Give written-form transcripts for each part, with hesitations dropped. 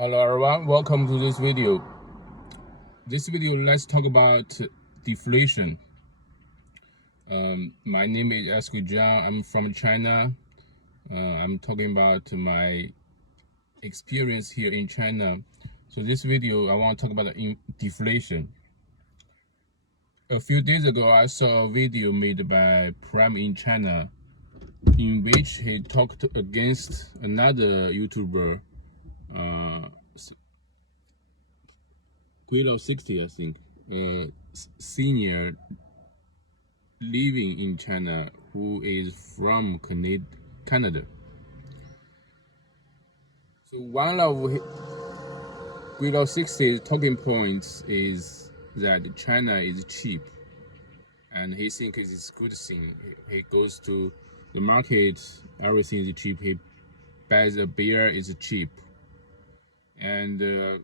Hello everyone, welcome to this video. Let's talk about deflation. My name is Esco Zhang. I'm from China. I'm talking about my experience here in China. So this video, I want to talk about deflation. A few days ago, I saw a video made by Prime in China, in which he talked against another YouTuber, Guido 60, I think, senior living in China who is from Canada. So one of Guido 60's talking points is that China is cheap, and he thinks it's a good thing. He goes to the market, everything is cheap. He buys a beer, it's cheap, and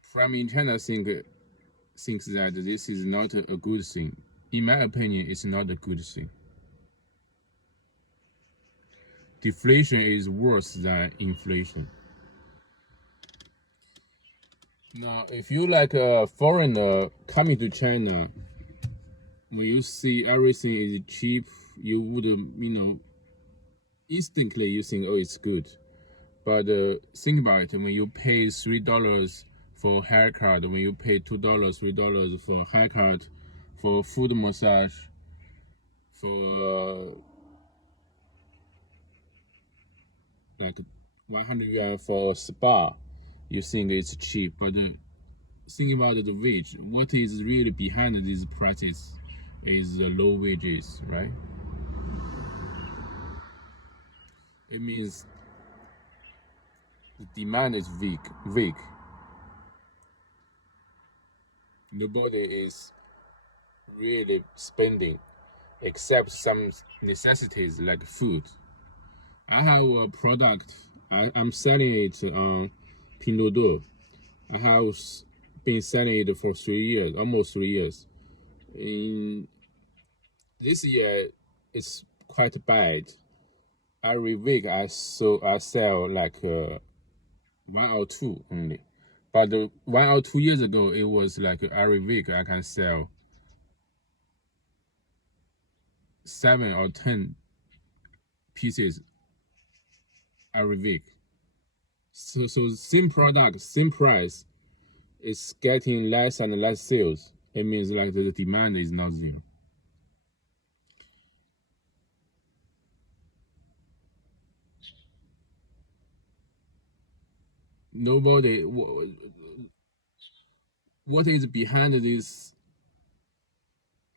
from in China thinks that this is not a good thing. In my opinion, it's not a good thing. Deflation is worse than inflation. Now, if you like a foreigner coming to China, when you see everything is cheap, you would, instantly you think, oh, it's good. But think about it, when you pay $3 for a haircut, when you pay $2, $3 for a haircut, for foot massage, for like 100 yuan for a spa, you think it's cheap. But think about the wage. What is really behind these prices is the low wages, right? It means the demand is weak. Nobody is really spending except some necessities like food. I have a product, I'm selling it on Pinduoduo. I have been selling it for 3 years, almost 3 years. In this year, it's quite bad. Every week I sell like 1 or 2 only. But 1 or 2 years ago, it was like every week I can sell 7 or 10 pieces every week. So same product, same price, it's getting less and less sales. It means like the demand is not there. Nobody, what is behind this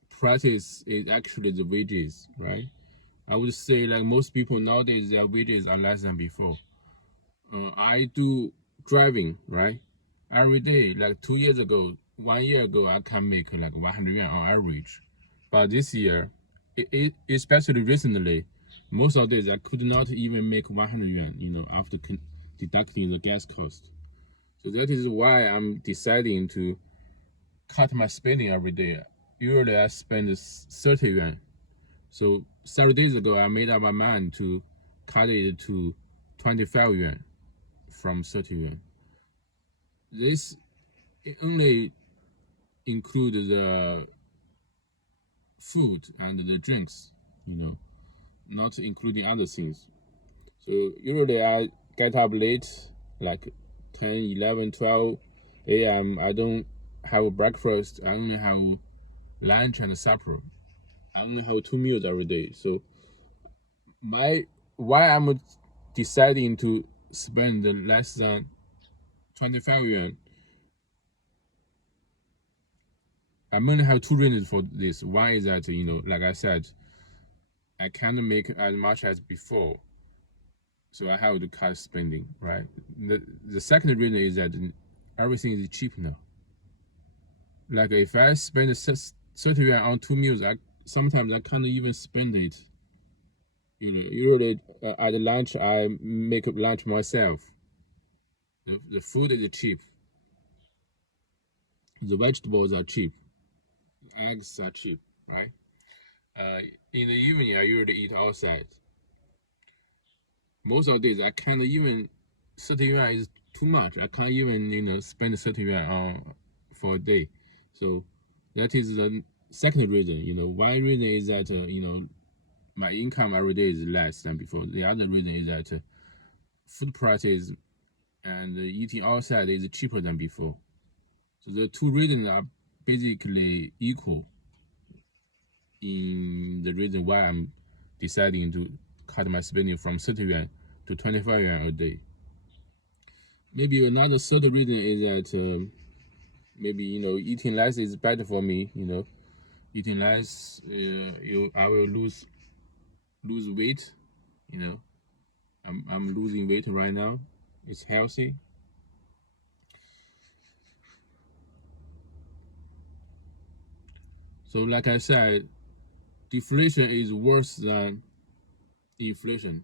practice is actually the wages, right? I would say like most people nowadays, their wages are less than before. I do driving, right? Every day, like 2 years ago, 1 year ago, I can make like 100 yuan on average. But this year, especially recently, most of the days I could not even make 100 yuan, after deducting the gas cost. So that is why I'm deciding to cut my spending every day. Usually I spend 30 yuan. So 30 days ago, I made up my mind to cut it to 25 yuan from 30 yuan. This only includes the food and the drinks, not including other things. So usually I get up late, like 10, 11, 12 a.m. I don't have breakfast. I only have lunch and supper. I only have 2 meals every day. So why I'm deciding to spend less than 25 yuan, I mainly have 2 reasons for this. One is that, like I said, I can't make as much as before. So I have to cut spending, right? The second reason is that everything is cheap now. Like if I spend 30 yuan on 2 meals, sometimes I can't even spend it. Usually at lunch, I make lunch myself. The food is cheap. The vegetables are cheap. Eggs are cheap, right? In the evening, I usually eat outside. Most of the days, I can't even, 30 yuan is too much. I can't even spend 30 yuan for a day. So that is the second reason. One reason is that my income every day is less than before. The other reason is that food prices and eating outside is cheaper than before. So the two reasons are basically equal in the reason why I'm deciding to cut my spending from 30 yuan to 25 yuan a day. Maybe another third reason is that maybe eating less is better for me. Eating less, I will lose weight. I'm losing weight right now. It's healthy. So like I said, deflation is worse than inflation.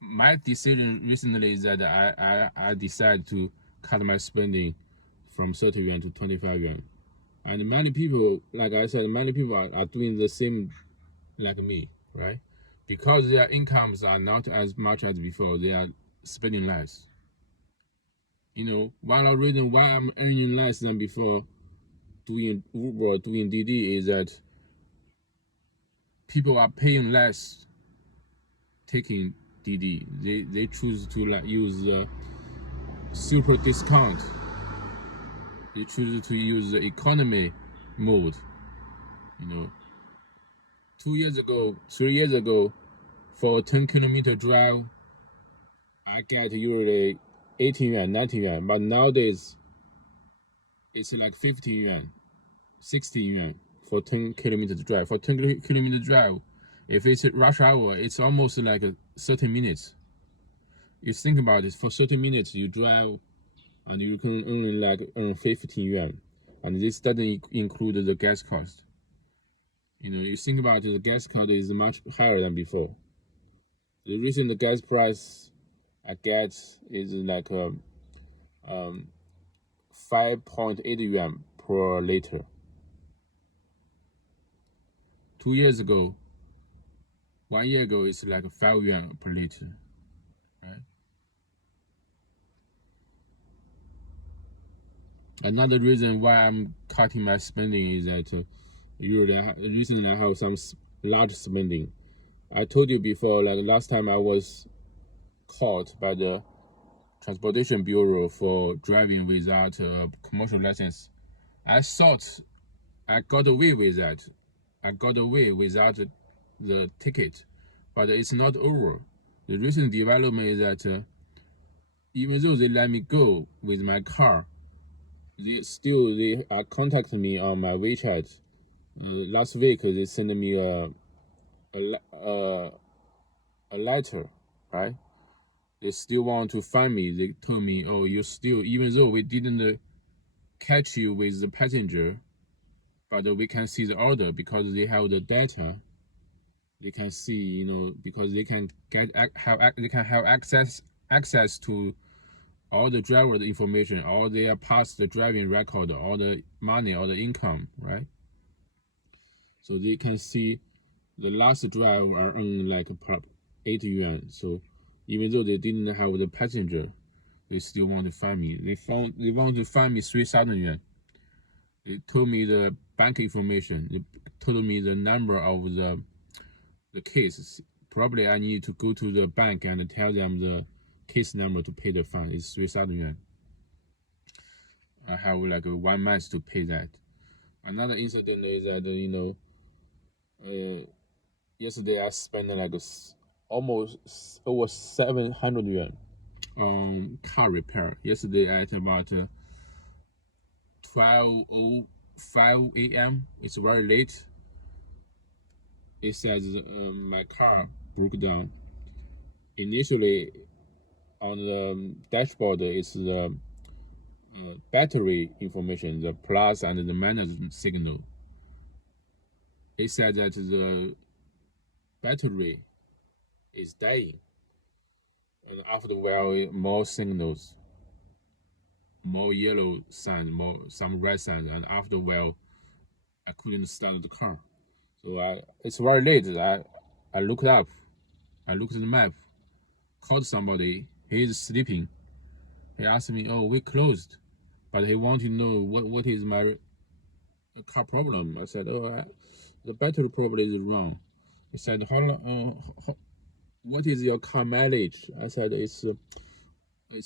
My decision recently is that I decided to cut my spending from 30 yuan to 25 yuan. And many people, like I said, many people are doing the same like me, right? Because their incomes are not as much as before, they are spending less. One of the reasons why I'm earning less than before doing Uber, doing DD is that people are paying less taking DD. They choose to use the super discount. They choose to use the economy mode. 2 years ago, 3 years ago, for a 10-kilometer drive, I get usually 18 yuan, 19 yuan. But nowadays, it's like 15 yuan, 16 yuan for 10-kilometer drive. For 10-kilometer drive, if it's rush hour, it's almost like 30 minutes. You think about it, for 30 minutes you drive and you can only earn 15 yuan. And this doesn't include the gas cost. You think about it, the gas cost is much higher than before. The reason the gas price I get is 5.8 yuan per liter. 2 years ago, 1 year ago, it's like 5 yuan per liter, right? Another reason why I'm cutting my spending is that recently I have some large spending. I told you before, like last time I was caught by the Transportation Bureau for driving without a commercial license. I thought I got away with that. I got away without the ticket, but it's not over. The recent development is that even though they let me go with my car, they are contacting me on my WeChat. Last week they sent me a letter, right? They still want to find me. They told me, oh, you still, even though we didn't catch you with the passenger, but we can see the order because they have the data. They can see, because they can have access to all the driver information, all their past the driving record, all the money, all the income, right? So they can see the last drive are on like 80 yuan. So even though they didn't have the passenger, they still want to find me. They want to find me 3,000 yuan. They told me the bank information. They told me the number of the case. Probably I need to go to the bank and tell them the case number to pay the fine. It's 3,000 yuan. I have like 1 month to pay that. Another incident is that yesterday I spent like almost over 700 yuan on car repair. Yesterday at about 12:05 a.m. It's very late. It says my car broke down. Initially, on the dashboard, it's the battery information, the plus and the minus signal. It said that the battery is dying, and after a while, more signals, more yellow signs, some red signs, and after a while, I couldn't start the car. So it's very late. I looked up, I looked at the map, called somebody. He's sleeping. He asked me, "Oh, we closed," but he wanted to know what is my car problem. I said, "Oh, the battery probably is wrong." He said, what is your car mileage?" I said, it's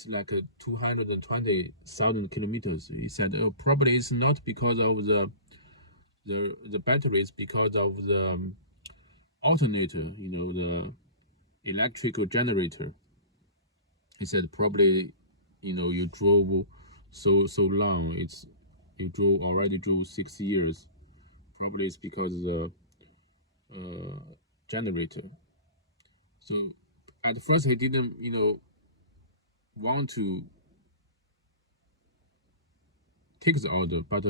like 220,000 kilometers. He said, "Oh, probably it's not because of the battery, it's because of the alternator, the electrical generator." He said, "Probably, you drove so long. You already drove 6 years. Probably it's because of the generator." So at first he didn't, want to take the order, but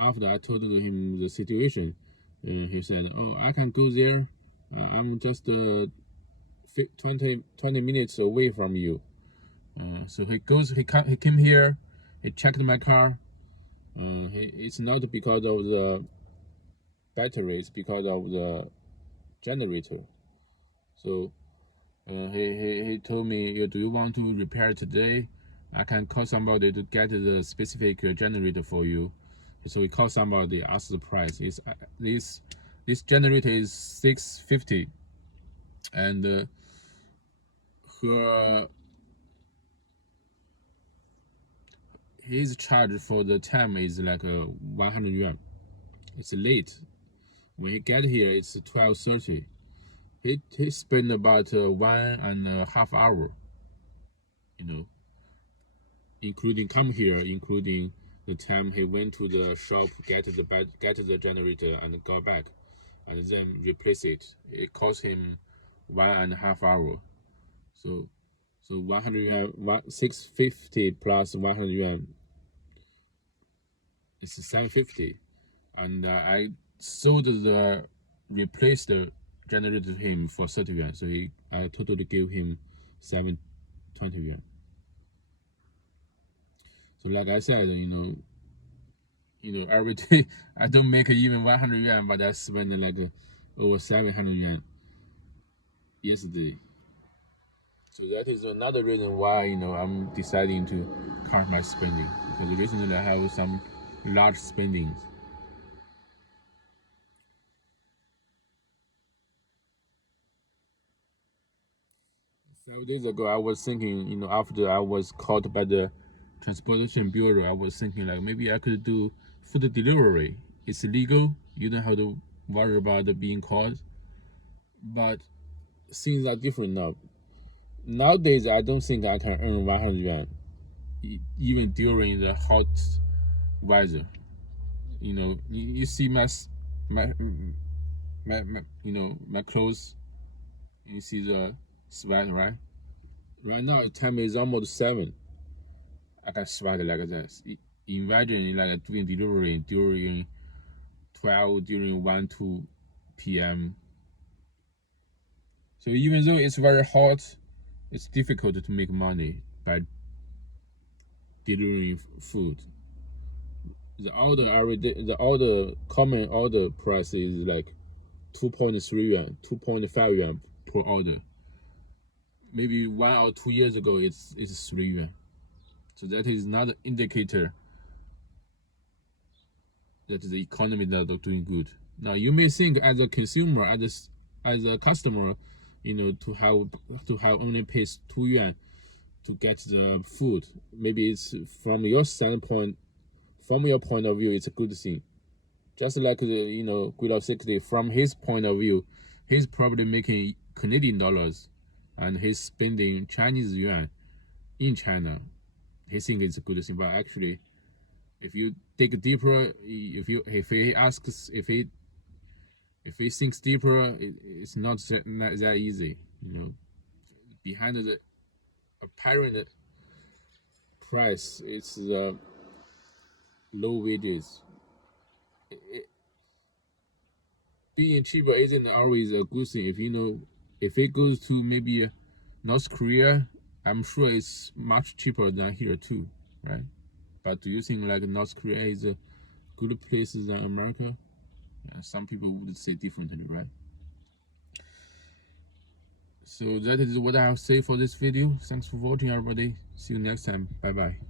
after I told him the situation, he said, "Oh, I can go there. I'm just 20 minutes away from you." So he came here, he checked my car. It's not because of the battery, it's because of the generator. So he told me, "Do you want to repair today? I can call somebody to get the specific generator for you." So he called somebody, asked the price. This generator is 650, and her his charge for the time is like 100 yuan. It's late. When he get here, it's 12:30. He spent about 1.5 hours, you know, including come here, including the time he went to the shop, get the generator and go back, and then replace it. It cost him 1.5 hours. So 100 yuan, 650 plus 100 yuan, it's 750. And I sold the replaced the generator to him for 30 yuan. So I totally gave him 720 yuan. So like I said, every day I don't make even 100 yuan, but I spend like over 700 yuan yesterday. So that is another reason why I'm deciding to cut my spending, because recently I have some large spendings. Several days ago, I was thinking, after I was caught by the transportation bureau, I was thinking like maybe I could do food delivery. It's illegal. You don't have to worry about being caught. But things are different now. Nowadays, I don't think I can earn 100 yuan, even during the hot weather. You see my my clothes. You see the sweat, right? Right now, the time is almost 7. I can sweat like this. Imagine like doing delivery during 12, during 1, 2 p.m. So even though it's very hot, it's difficult to make money by delivering food. The order common order price is like 2.3 yuan, 2.5 yuan per order. Maybe 1 or 2 years ago, it's 3 yuan. So that is not an indicator that the economy is not doing good. Now you may think as a consumer, as a customer, to have only pay 2 yuan to get the food. Maybe it's from your standpoint, from your point of view, it's a good thing. Just like the Grid of 60, from his point of view, he's probably making Canadian dollars, and he's spending Chinese yuan in China. He thinks it's a good thing, but actually, if you dig deeper, if he asks, if he thinks deeper, it's not that easy. Behind the apparent price, it's the low wages. Being cheaper isn't always a good thing. If it goes to maybe North Korea, I'm sure it's much cheaper than here too, right? But do you think like North Korea is a good place than America? Yeah, some people would say differently, right? So that is what I have to say for this video. Thanks for watching, everybody. See you next time. Bye bye.